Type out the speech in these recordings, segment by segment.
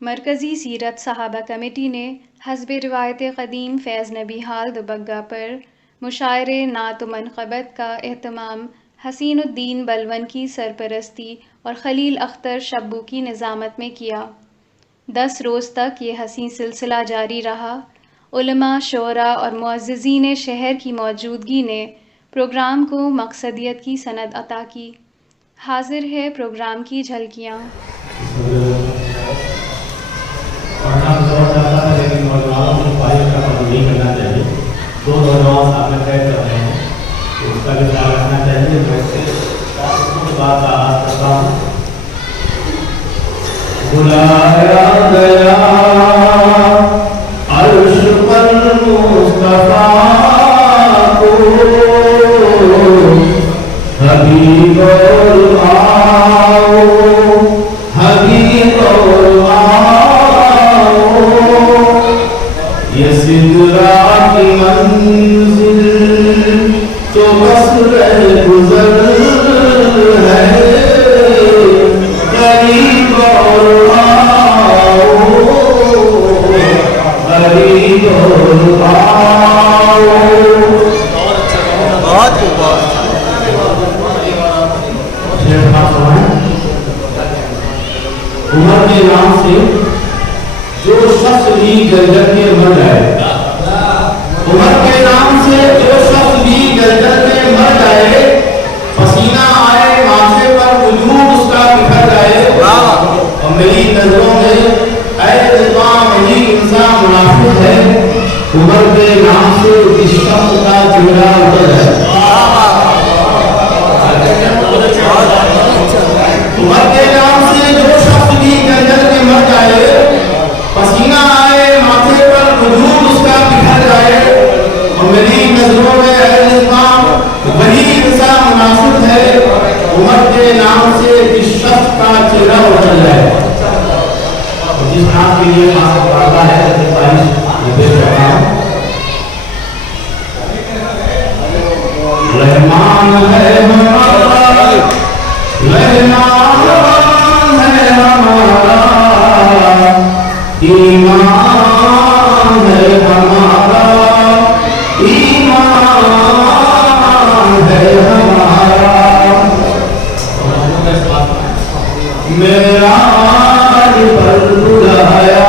मरकज़ी सीरत सहाबा कमेटी ने हस्ब रिवायत क़दीम फ़ैज़ नबी हाल दुबग्गा पर मुशायरे नात व मनक़बत का एहतमाम हसीनुद्दीन बलवन की सरपरस्ती और खलील अख्तर शब्बू की निज़ामत में किया। 10 रोज़ तक ये हसीन सिलसिला जारी रहा। उलमा, शोरा और मुअज़्ज़िज़ीन शहर की मौजूदगी ने प्रोग्राम को मक़सदियत की सनद अता की। हाज़िर है प्रोग्राम की झलकियाँ। पढ़ना बहुत चाहता था लेकिन नौजवानों को फारिग का काम नहीं करना चाहिए। 2 नौजवान सामने तय कर रहे हैं तो उसका भी ख्याल रखना चाहिए। वैसे कुछ बात का आगाज़ करता हूँ। बुलाया गया अर्श पर मुस्तफा को, हबीब आओ, हबीब ये सिदरा की मंजिल तो बस गुज़र है, करीब और आओ, करीब और आओ। उमर के नाम से जो शख्स भी जलजल के मर जाए, उमर के नाम से जो शख्स भी जलजल के मर जाए, पसीना आए माथे पर वजूद उसका बिखर जाए। और मेरी नजरों में ऐ इमाम मेरी इंसान मुनाफिक है, उमर के नाम से इस शख्स का चेहरा उतर जाए। उमर के नाम से जो शख्स भी जलजल के मर जाए, पसीना आए माथे पर वजूद उसका बिखर जाए। और मेरी नजरों में इमाम वही इंसान मुनाफिक है, उमर के नाम से इस शख्स का चेहरा उतर जाए। जिस नाम के लिए खास करता है रहमान है हमारा, रहमान है हमारा, ईमान है हमारा, ईमान है हमारा। मेराज पर बुलाया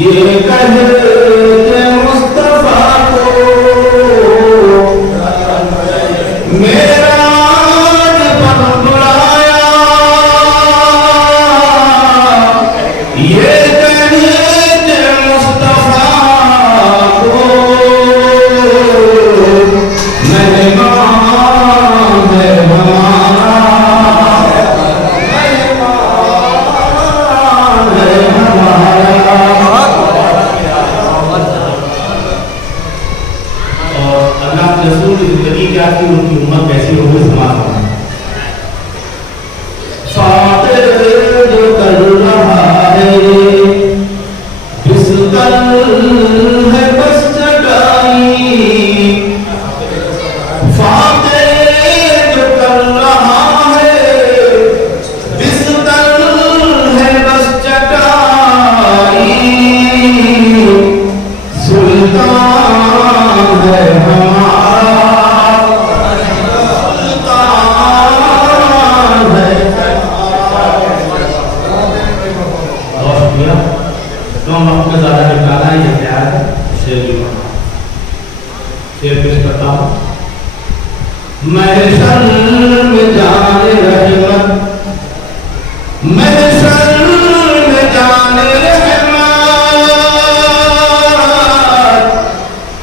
ये कहते मुस्तफा को, मेराज पर बुलाया ये कहते मुस्तफा को, मेहमान है हमारा, मेहमान है हमारा। और अल्लाह के रसूल की जिंदगी क्या थी, उनकी उम्र कैसी होगी समाज में। फाते जो कर रहा है बिस्तर है बस जगाई, फाते जो कर रहा है बिस्तर है बस जगाई, सुल्तान है हमारा, सुल्तान है कम वक्त में ज्यादा निकाला है, ये प्यार है। शेर पेश करता हूँ। महशर में जाने रहमत, महशर में जाने रहमत,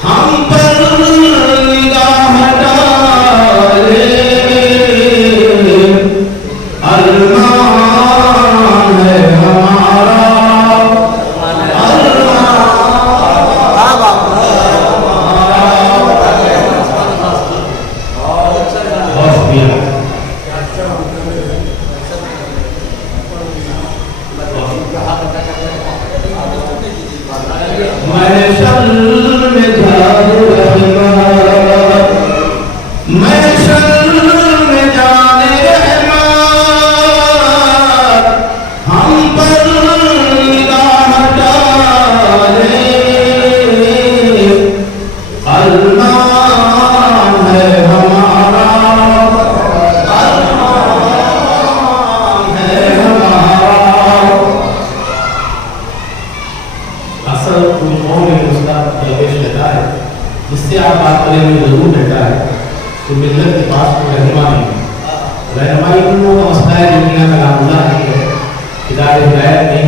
हम पर निगाह डाले, अरमान है हमारा, महशर में जाने रहमत, महशर में जाने रहमत, हम पर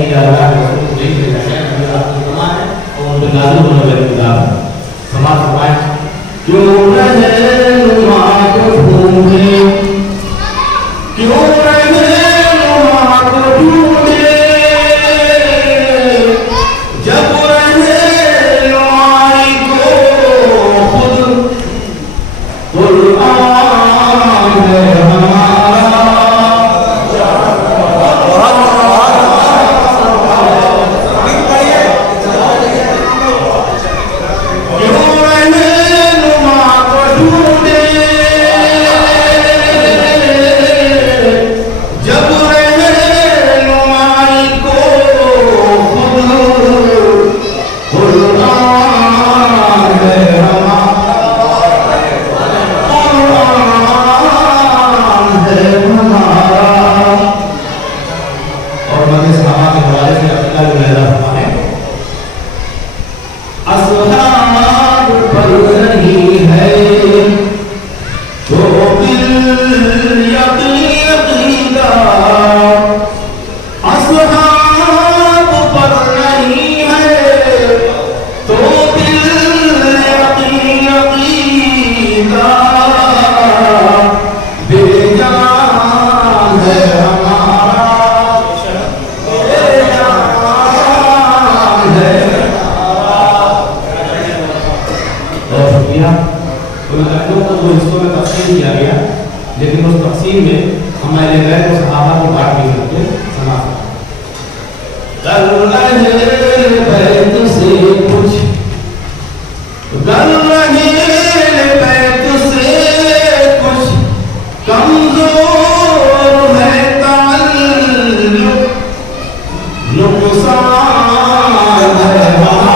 नहीं जा रहा है, उसको नहीं ले जाए, मेरा तर्जुमा है और उन पे नाज़िल होने वाले किताब है। समाज फरमाए क्यों रहनुमा को ढूंढे, क्यों रहनुमा को ढूंढे, जब रहनुमाई को खुद कुरान है हमारा, क्यों रहनुमा को ढूंढे, जब रहनुमाई को खुद कुरान है हमारा, कुरान है हमारा। और मदे सहाबा के हवाले से अब्दुल्लाह बिन ज़ुबैर फरमाते हैं असहाब पर नहीं है तो दिल यकीदा, असहाब पर नहीं है तो दिल यकीदा, बेजान है हमारा, बेजान है हमारा। और शुक्रिया उन लफ्ज़ों को दो हिस्सों में तक़सीम किया गया, लेकिन उस तक़सीम में हमारे गैर को सहाबा की बात भी करके समा कर रहे बैत से कुछ, कर रहे बैत से कुछ कमजोर है ताल्लुक, नुकसान है हमारा,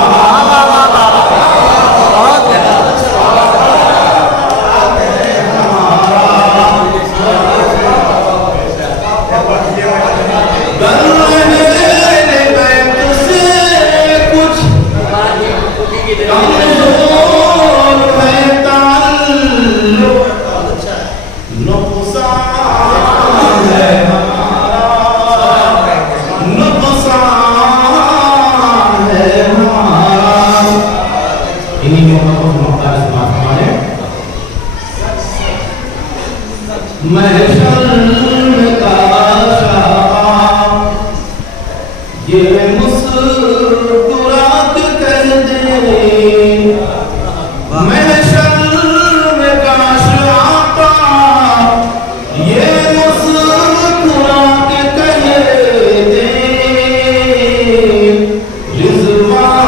ये मुस्कुरात कह दे, मैं शर्म का शाका, ये मुस्कुरात कह दे, रिज़वान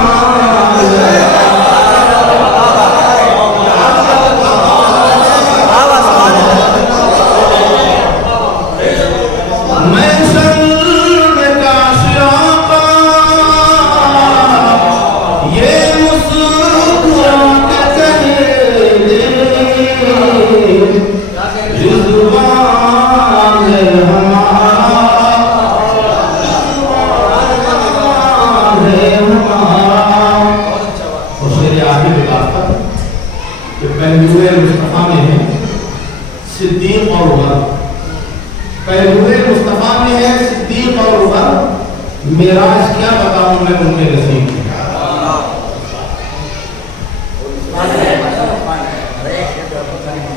है मैं शर्म का शाका, ये मुस्कुरात कह दे, रिज़वान है हमारा, रिज़वान है हमारा। और शेर आगे की बात पर कि पहलुए मुस्तफा में है सिद्दीक और उमर, पहलुए मुस्तफा में है सिद्दीक और उमर, मेराज क्या बताऊं मैं उनके नसीब की।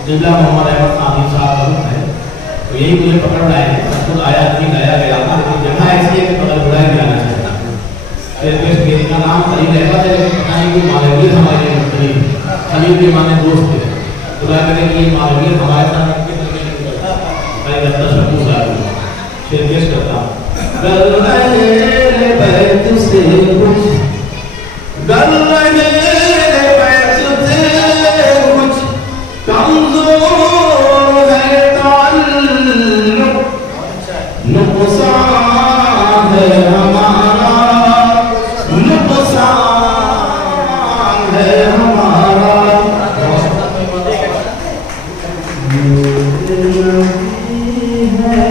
जिला मोहम्मद अहमद सामी साहब है, तो यही मुझे पकड़ रहा है, खुद आया नहीं लाया गया था, लेकिन जगह ऐसी है कि पकड़ बुलाया भी आना चाहिए। फिर का नाम खलील अहमद है, लेकिन पता नहीं कोई मालवीयत हमारे लिए खलील, खलील के माने दोस्त है, खुदा करे कि ये मालवीयत हमारे साथ पेश करता हूँ। कर रहे बैत से कुछ, कर रहे बैत से कुछ कमजोर है ताल्लुक, नुकसान है हमारा, नुकसान है हमारा। है।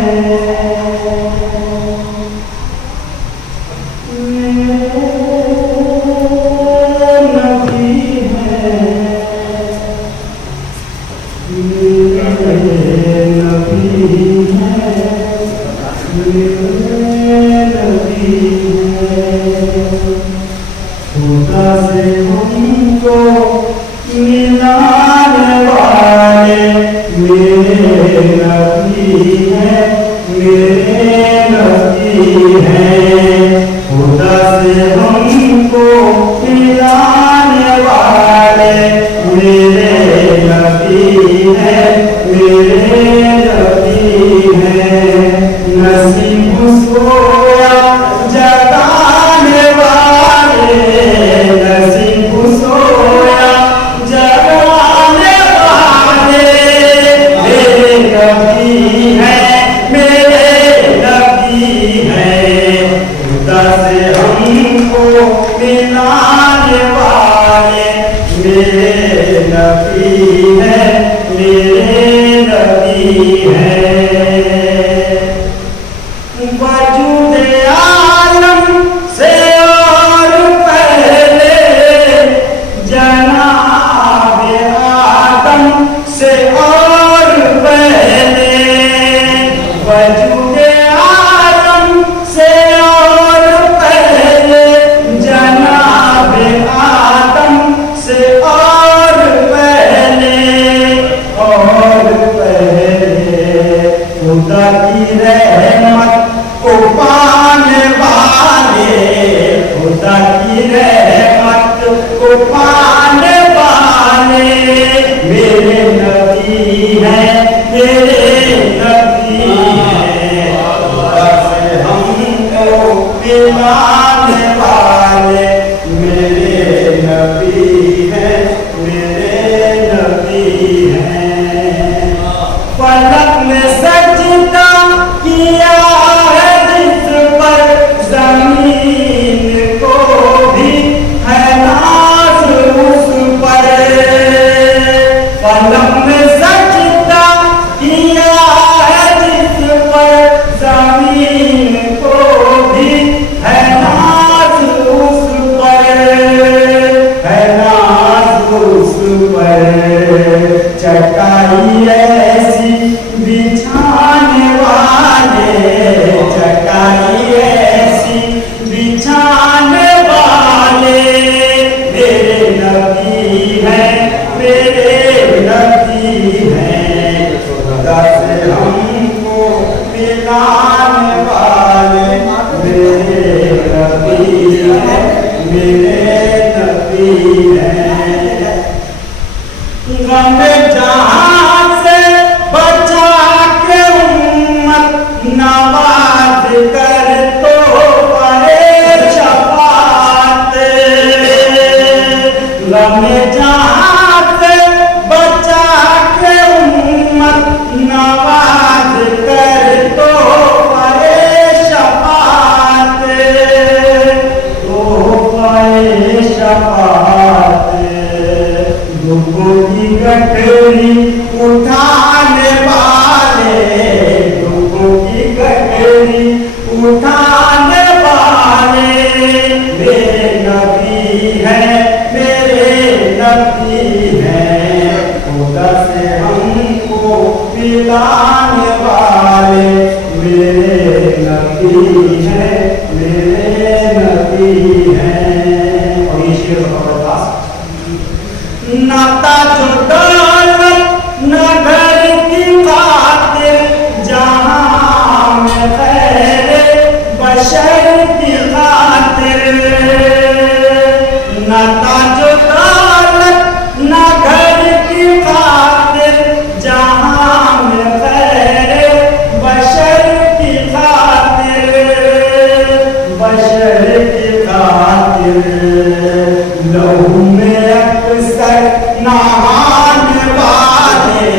हैं। खुदा से हमको मिलाने वाले मेरे नबी हैं, मेरे नबी हैं। नसीब सोया जगाने वाले, नसीब सोया जगाने वाले मेरे नबी हैं, मेरे नबी हैं। खुदा से हमको मिलाने वाले मेरे नबी हैं, मेरे नबी हैं। वजूद आलम से और पहले जनाबे आदम से और पहले, वजूद आलम से और पहले जनाबे आदम से और पहले खुदा की रहमत को पाने वाले, खुदा की रहमत को पाने वाले मेरे नबी हैं, मेरे नबी हैं। खुदा से हमको मिलाने वाले मेरे नबी हैं, मेरे नबी हैं। फलक में सजदा किया है जिस पर जमीन को भी है नाज उस पर। फलक में सजदा किया है जिस पर जमीन को भी है नाज उस पर, है नाज उस पर। चटाई ऐसी बिछाने वाले, चटाई ऐसी बिछाने वाले मेरे नबी हैं, मेरे नबी हैं। खुदा से हमको मिलाने वाले मेरे नबी हैं, मेरे नबी हैं। गम जहां से बचा के उम्मत नवाज कर तो परे शफात। गम जहां से बचा के उम्मत नवाज कर तो परे शफात, तो परे शफात। दुखों की गठरी उठाने वाले, दुखों की गठरी उठाने वाले मेरे नबी हैं, मेरे नबी हैं। खुदा से हमको मिलाने वाले मेरे नबी हैं, मेरे नबी हैं। और ये शेर जबरदस्त। नाता जो दौलत न घर की खातिर, जहां में खैर बशर की खातिर। नाता जो दौलत न घर की खातिर, जहां में खैर बशर की खातिर, बशर की खातिर। लहू में अक्सर नहाने वाले,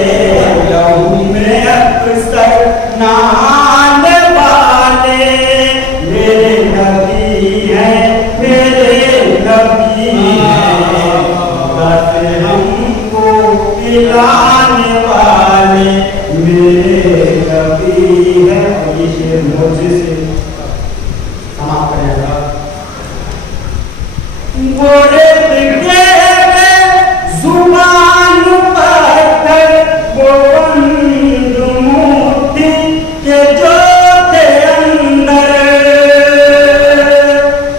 लहू में अक्सर नहाने वाले मेरे नबी हैं, मेरे नबी हैं। खुदा से हमको मिलाने वाले मेरे नबी हैं। और ये शेर मौजे से समाप्त करेगा। गोरे जुबान पत्थर वो बंद मूर्ति के जो थे अंदर।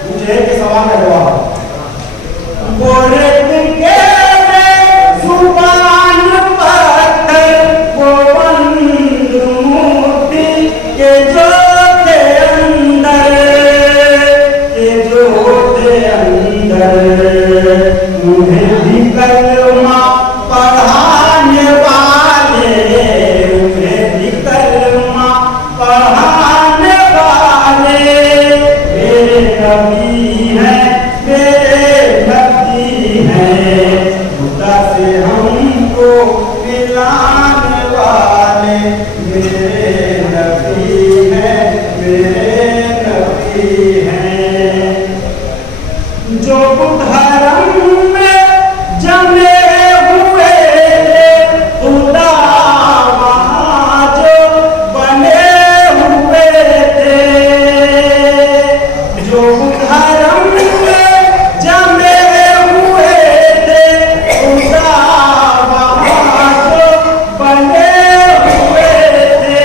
मुझे एक सवाल का जवाब जो धर्म में जमे हुए खुदा वहाँ जो बने हुए थे, जो धर्म में जमे हुए थे खुदा वहाँ जो बने हुए थे,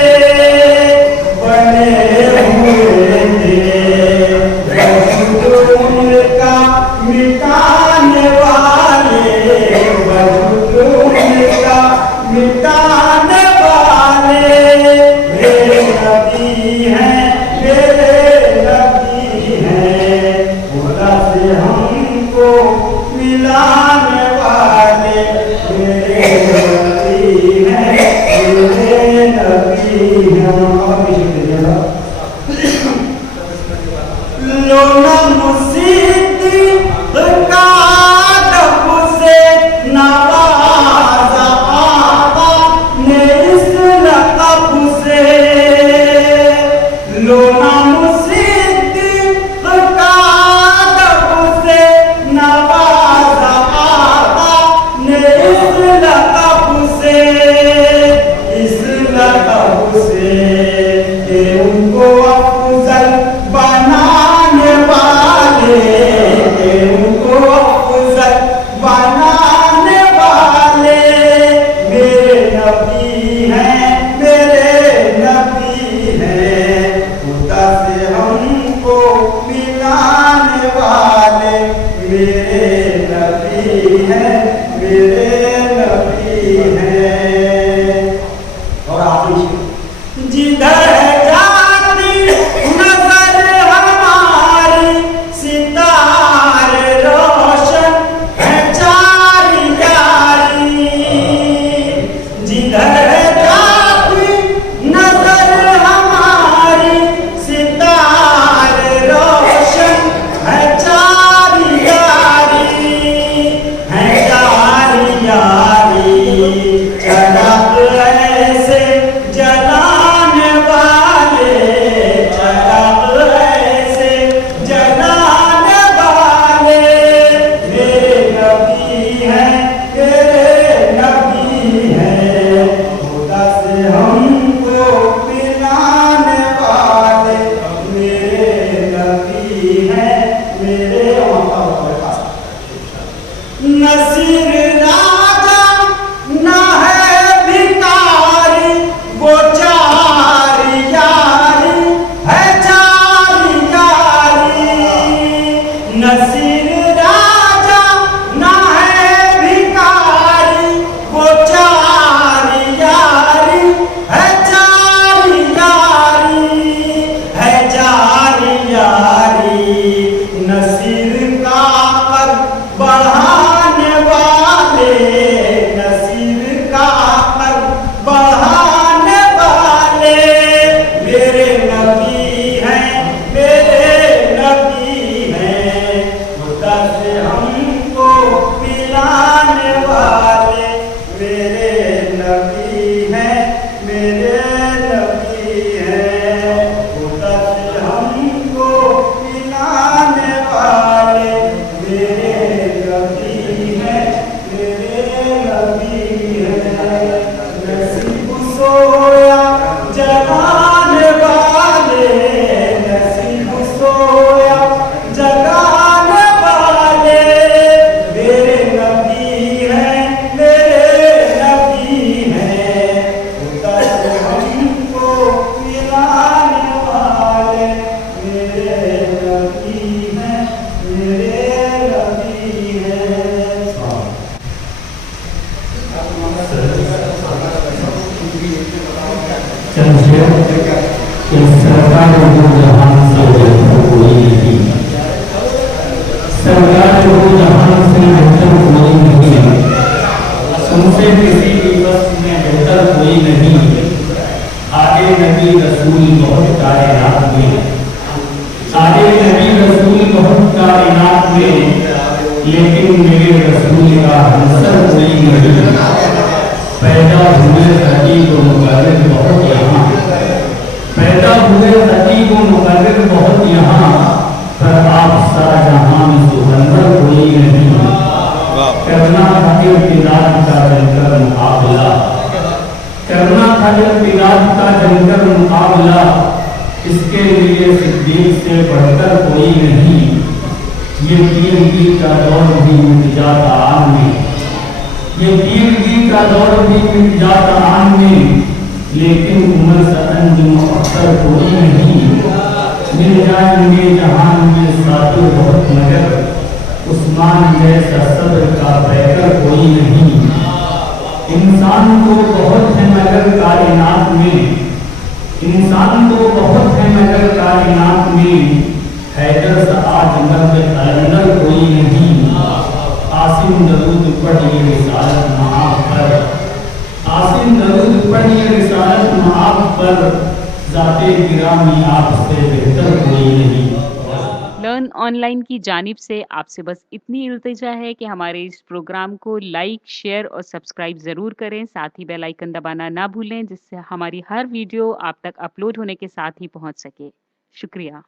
बने हुए थे। उनका मिटाने वाले, उनका मिटाने वाले मेरे नबी हैं, मेरे नबी हैं। खुदा से हमको मिलाने वाले मेरे नबी हैं, मेरे नबी हैं। लोना मुसीबत का दब से नवाजा आका ने इस लक़ब से, लोना मुसीबत का दब से नवाजा आका ने इस लक़ब से, इस लक़ब से कि उनको अफजल बनाने वाले, उनको अफजल बनाने वाले मेरे नबी हैं, मेरे नबी हैं। खुदा से हमको मिलाने वाले मेरे नबी हैं, मेरे नबी हैं। और आखिरी जिधर सरकार को जहां से बेहतर कोई नहीं, सरकार को जहां से बेहतर कोई नहीं, उनसे किसी भी वक्त में बेहतर कोई नहीं। आगे नबी रसूल बहुत कायनात में, आगे नबी रसूल बहुत कायनात में, लेकिन मेरे रसूल का हमसर कोई नहीं। पैदा हुए खतीब मुकर्रर बहुत यहाँ, पैदा हुए खतीब मुकर्रर बहुत यहाँ, उससे बढ़कर कोई नहीं। ये पीरगी का दौर भी मिट जाता आन में, ये पीरगी का दौर भी मिट जाता आन में, लेकिन उम्र सा अंजुम अख्तर कोई नहीं। मिल जाएंगे जहान में साथी बहुत मगर, उस्मान जैसा सब्र का पैकर कोई नहीं। इंसान को बहुत है मगर कायनात में, इंसान को बहुत है मगर कायनात में, हैदर सा आज मर्द कलंदर कोई नहीं। आसिम दरूद पढ़िए रिसालत महाब पर, आसिम दरूद पढ़िए रिसालत महाब पर, जाते गिरामी आपसे बेहतर कोई नहीं। लर्न ऑनलाइन की जानिब से आपसे बस इतनी इल्तिजा है कि हमारे इस प्रोग्राम को लाइक, शेयर और सब्सक्राइब ज़रूर करें। साथ ही बेल आइकन दबाना ना भूलें, जिससे हमारी हर वीडियो आप तक अपलोड होने के साथ ही पहुंच सके। शुक्रिया।